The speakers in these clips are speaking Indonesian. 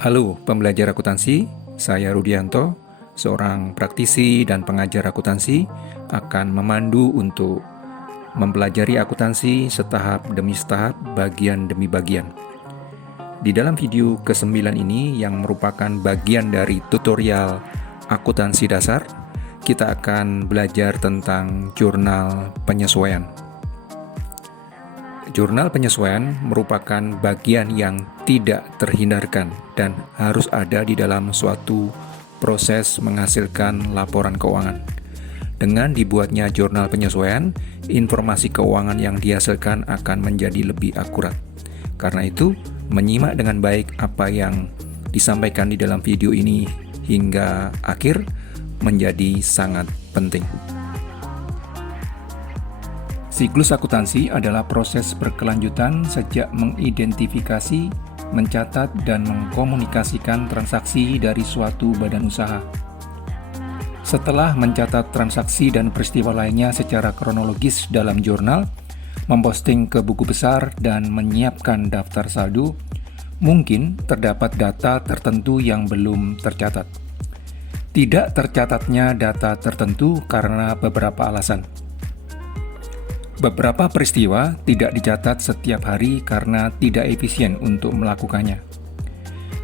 Halo pembelajar akuntansi, saya Rudianto, seorang praktisi dan pengajar akuntansi, akan memandu untuk mempelajari akuntansi setahap demi setahap, bagian demi bagian. Di dalam video ke-9 ini yang merupakan bagian dari tutorial akuntansi dasar, kita akan belajar tentang jurnal penyesuaian. Jurnal penyesuaian merupakan bagian yang tidak terhindarkan dan harus ada di dalam suatu proses menghasilkan laporan keuangan. Dengan dibuatnya jurnal penyesuaian, informasi keuangan yang dihasilkan akan menjadi lebih akurat. Karena itu, menyimak dengan baik apa yang disampaikan di dalam video ini hingga akhir menjadi sangat penting. Siklus akuntansi adalah proses berkelanjutan sejak mengidentifikasi, mencatat, dan mengkomunikasikan transaksi dari suatu badan usaha. Setelah mencatat transaksi dan peristiwa lainnya secara kronologis dalam jurnal, memposting ke buku besar, dan menyiapkan daftar saldo, mungkin terdapat data tertentu yang belum tercatat. Tidak tercatatnya data tertentu karena beberapa alasan. Beberapa peristiwa tidak dicatat setiap hari karena tidak efisien untuk melakukannya.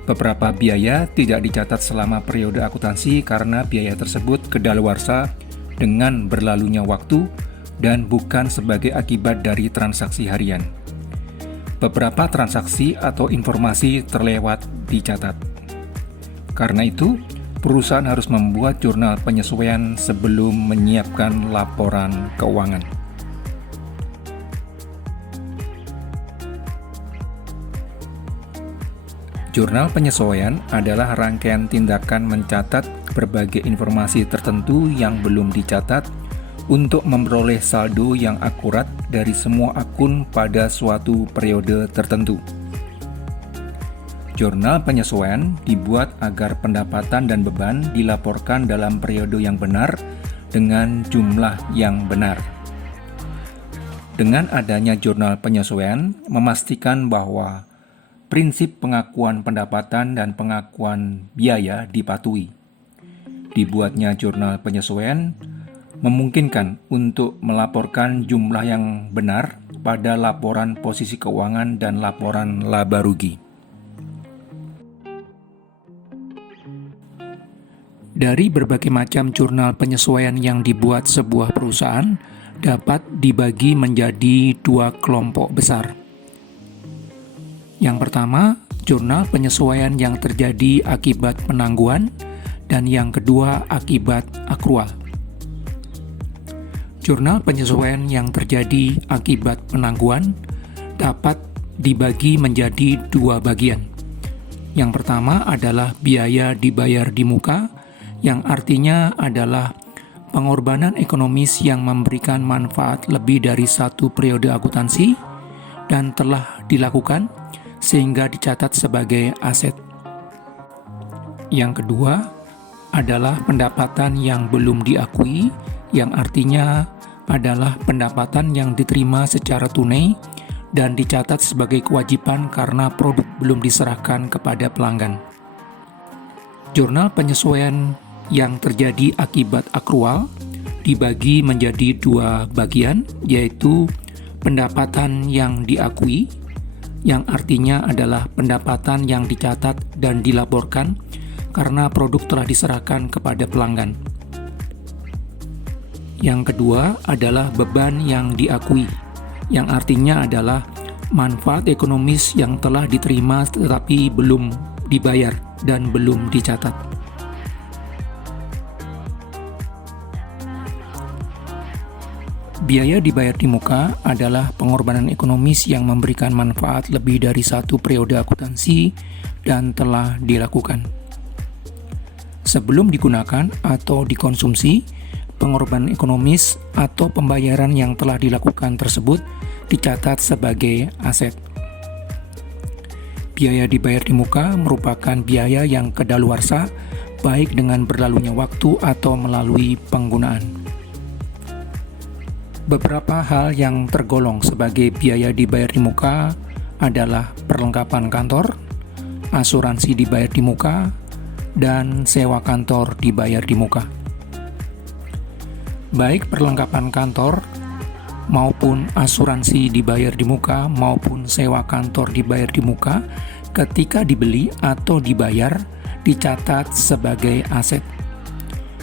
Beberapa biaya tidak dicatat selama periode akuntansi karena biaya tersebut kedaluarsa dengan berlalunya waktu dan bukan sebagai akibat dari transaksi harian. Beberapa transaksi atau informasi terlewat dicatat. Karena itu, perusahaan harus membuat jurnal penyesuaian sebelum menyiapkan laporan keuangan. Jurnal penyesuaian adalah rangkaian tindakan mencatat berbagai informasi tertentu yang belum dicatat untuk memperoleh saldo yang akurat dari semua akun pada suatu periode tertentu. Jurnal penyesuaian dibuat agar pendapatan dan beban dilaporkan dalam periode yang benar dengan jumlah yang benar. Dengan adanya jurnal penyesuaian, memastikan bahwa prinsip pengakuan pendapatan dan pengakuan biaya dipatuhi. Dibuatnya jurnal penyesuaian memungkinkan untuk melaporkan jumlah yang benar pada laporan posisi keuangan dan laporan laba rugi. Dari berbagai macam jurnal penyesuaian yang dibuat sebuah perusahaan dapat dibagi menjadi dua kelompok besar. Yang pertama, jurnal penyesuaian yang terjadi akibat penangguhan, dan yang kedua akibat akrual. Jurnal penyesuaian yang terjadi akibat penangguhan dapat dibagi menjadi dua bagian. Yang pertama adalah biaya dibayar di muka, yang artinya adalah pengorbanan ekonomis yang memberikan manfaat lebih dari satu periode akuntansi dan telah dilakukan sehingga dicatat sebagai aset. Yang kedua adalah pendapatan yang belum diakui, yang artinya adalah pendapatan yang diterima secara tunai dan dicatat sebagai kewajiban karena produk belum diserahkan kepada pelanggan. Jurnal penyesuaian yang terjadi akibat akrual dibagi menjadi dua bagian, yaitu pendapatan yang diakui, yang artinya adalah pendapatan yang dicatat dan dilaporkan karena produk telah diserahkan kepada pelanggan. Yang kedua adalah beban yang diakui, yang artinya adalah manfaat ekonomis yang telah diterima tetapi belum dibayar dan belum dicatat. Biaya dibayar di muka adalah pengorbanan ekonomis yang memberikan manfaat lebih dari satu periode akuntansi dan telah dilakukan. Sebelum digunakan atau dikonsumsi, pengorbanan ekonomis atau pembayaran yang telah dilakukan tersebut dicatat sebagai aset. Biaya dibayar di muka merupakan biaya yang kedaluarsa, baik dengan berlalunya waktu atau melalui penggunaan. Beberapa hal yang tergolong sebagai biaya dibayar di muka adalah perlengkapan kantor, asuransi dibayar di muka, dan sewa kantor dibayar di muka. Baik perlengkapan kantor maupun asuransi dibayar di muka maupun sewa kantor dibayar di muka ketika dibeli atau dibayar dicatat sebagai aset.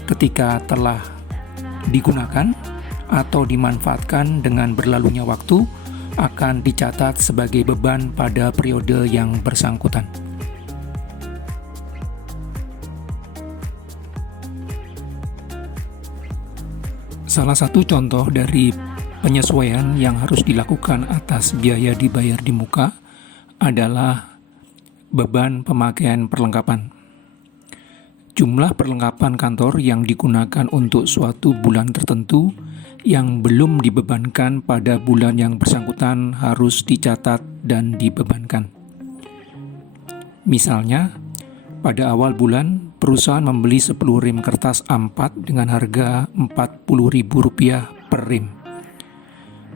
Ketika telah digunakan atau dimanfaatkan dengan berlalunya waktu akan dicatat sebagai beban pada periode yang bersangkutan. Salah satu contoh dari penyesuaian yang harus dilakukan atas biaya dibayar di muka adalah beban pemakaian perlengkapan. Jumlah perlengkapan kantor yang digunakan untuk suatu bulan tertentu yang belum dibebankan pada bulan yang bersangkutan harus dicatat dan dibebankan. Misalnya, pada awal bulan, perusahaan membeli 10 rim kertas A4 dengan harga Rp40.000 per rim.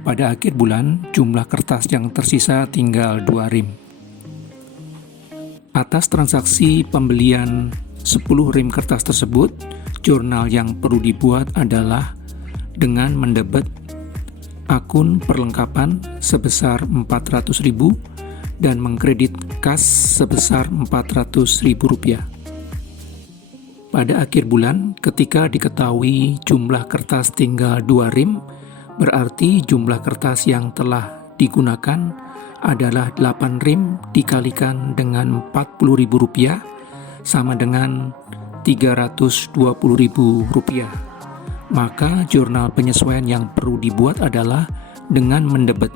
Pada akhir bulan, jumlah kertas yang tersisa tinggal 2 rim. Atas transaksi pembelian 10 rim kertas tersebut, jurnal yang perlu dibuat adalah dengan mendebet akun perlengkapan sebesar Rp400.000 dan mengkredit kas sebesar Rp400.000. Pada akhir bulan, ketika diketahui jumlah kertas tinggal 2 rim, berarti jumlah kertas yang telah digunakan adalah 8 rim dikalikan dengan Rp40.000 sama dengan Rp320.000. Maka jurnal penyesuaian yang perlu dibuat adalah dengan mendebet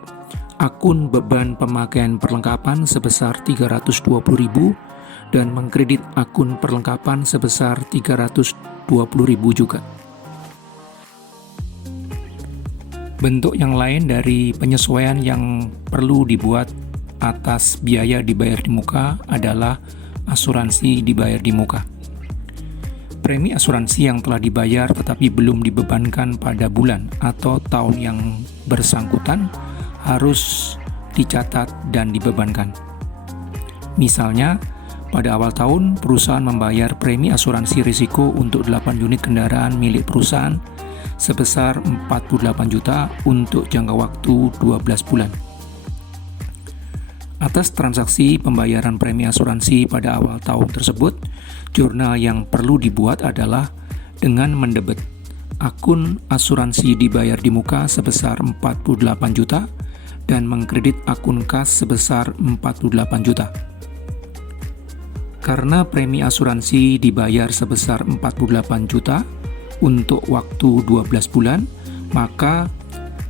akun beban pemakaian perlengkapan sebesar Rp320.000 dan mengkredit akun perlengkapan sebesar Rp320.000 juga. Bentuk yang lain dari penyesuaian yang perlu dibuat atas biaya dibayar di muka adalah asuransi dibayar di muka. Premi asuransi yang telah dibayar tetapi belum dibebankan pada bulan atau tahun yang bersangkutan harus dicatat dan dibebankan. Misalnya, pada awal tahun, perusahaan membayar premi asuransi risiko untuk 8 unit kendaraan milik perusahaan sebesar Rp48 juta untuk jangka waktu 12 bulan. Atas transaksi pembayaran premi asuransi pada awal tahun tersebut, jurnal yang perlu dibuat adalah dengan mendebet akun asuransi dibayar di muka sebesar Rp48 juta dan mengkredit akun kas sebesar Rp48 juta. Karena premi asuransi dibayar sebesar Rp48 juta untuk waktu 12 bulan, maka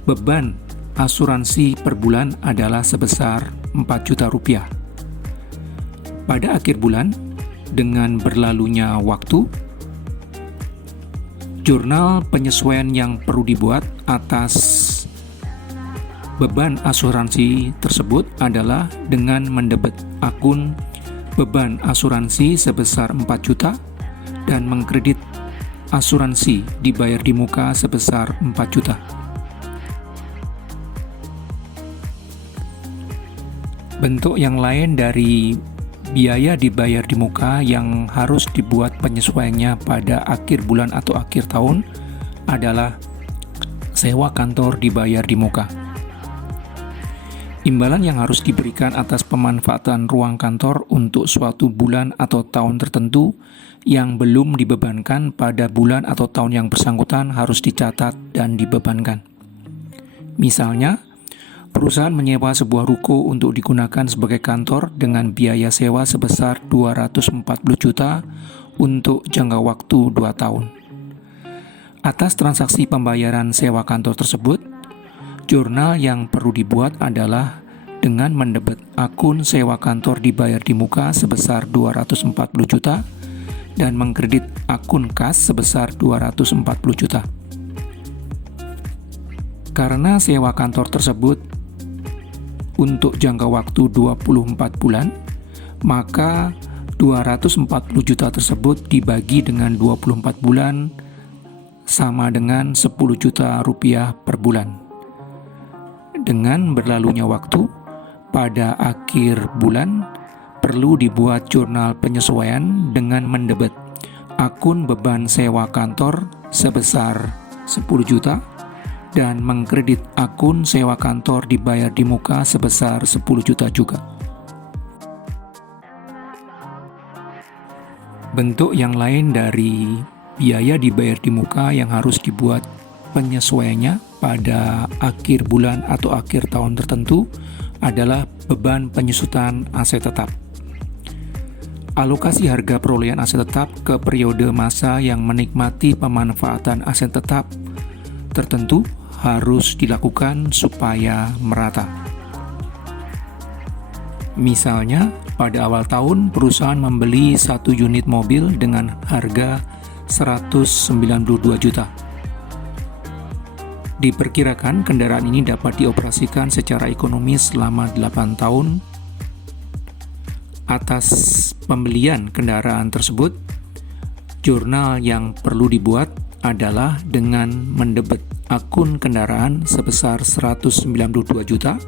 beban asuransi per bulan adalah sebesar Rp4 juta. Pada akhir bulan, dengan berlalunya waktu, jurnal penyesuaian yang perlu dibuat atas beban asuransi tersebut adalah dengan mendebet akun beban asuransi sebesar Rp4 juta dan mengkredit asuransi dibayar di muka sebesar Rp4 juta. Bentuk yang lain dari biaya dibayar di muka yang harus dibuat penyesuaiannya pada akhir bulan atau akhir tahun adalah sewa kantor dibayar di muka. Imbalan yang harus diberikan atas pemanfaatan ruang kantor untuk suatu bulan atau tahun tertentu yang belum dibebankan pada bulan atau tahun yang bersangkutan harus dicatat dan dibebankan. Misalnya, perusahaan menyewa sebuah ruko untuk digunakan sebagai kantor dengan biaya sewa sebesar Rp240 juta untuk jangka waktu 2 tahun. Atas transaksi pembayaran sewa kantor tersebut, jurnal yang perlu dibuat adalah dengan mendebet akun sewa kantor dibayar di muka sebesar Rp240 juta dan mengkredit akun kas sebesar Rp240 juta. Karena sewa kantor tersebut untuk jangka waktu 24 bulan, maka Rp240 juta tersebut dibagi dengan 24 bulan sama dengan Rp10 juta per bulan. Dengan berlalunya waktu, pada akhir bulan, perlu dibuat jurnal penyesuaian dengan mendebet akun beban sewa kantor sebesar 10 juta dan mengkredit akun sewa kantor dibayar di muka sebesar 10 juta juga. Bentuk yang lain dari biaya dibayar di muka yang harus dibuat penyesuaiannya pada akhir bulan atau akhir tahun tertentu adalah beban penyusutan aset tetap. Alokasi harga perolehan aset tetap ke periode masa yang menikmati pemanfaatan aset tetap tertentu harus dilakukan supaya merata. Misalnya, pada awal tahun perusahaan membeli 1 unit mobil dengan harga 192 juta. Diperkirakan kendaraan ini dapat dioperasikan secara ekonomis selama 8 tahun. Atas pembelian kendaraan tersebut, jurnal yang perlu dibuat adalah dengan mendebet akun kendaraan sebesar 192 juta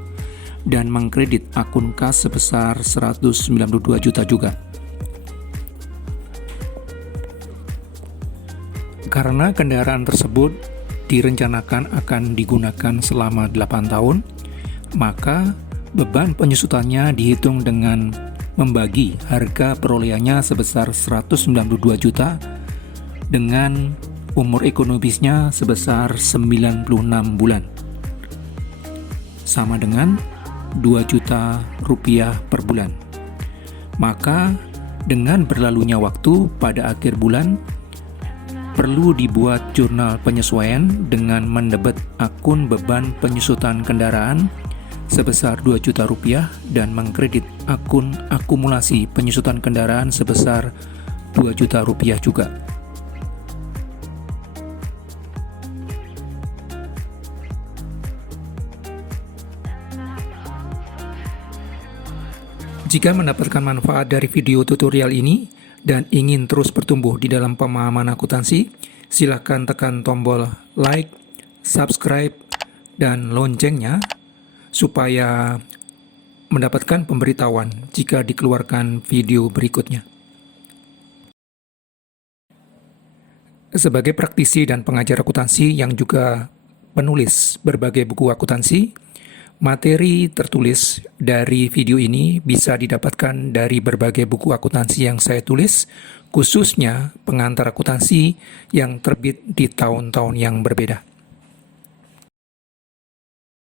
dan mengkredit akun kas sebesar 192 juta juga. Karena kendaraan tersebut direncanakan akan digunakan selama 8 tahun, maka beban penyusutannya dihitung dengan membagi harga perolehannya sebesar 192 juta dengan umur ekonomisnya sebesar 96 bulan. Sama dengan 2 juta rupiah per bulan. Maka dengan berlalunya waktu pada akhir bulan, perlu dibuat jurnal penyesuaian dengan mendebet akun beban penyusutan kendaraan sebesar 2 juta rupiah dan mengkredit akun akumulasi penyusutan kendaraan sebesar 2 juta rupiah juga. Jika mendapatkan manfaat dari video tutorial ini dan ingin terus bertumbuh di dalam pemahaman akuntansi, silakan tekan tombol like, subscribe, dan loncengnya supaya mendapatkan pemberitahuan jika dikeluarkan video berikutnya. Sebagai praktisi dan pengajar akuntansi yang juga penulis berbagai buku akuntansi, materi tertulis dari video ini bisa didapatkan dari berbagai buku akuntansi yang saya tulis, khususnya pengantar akuntansi yang terbit di tahun-tahun yang berbeda.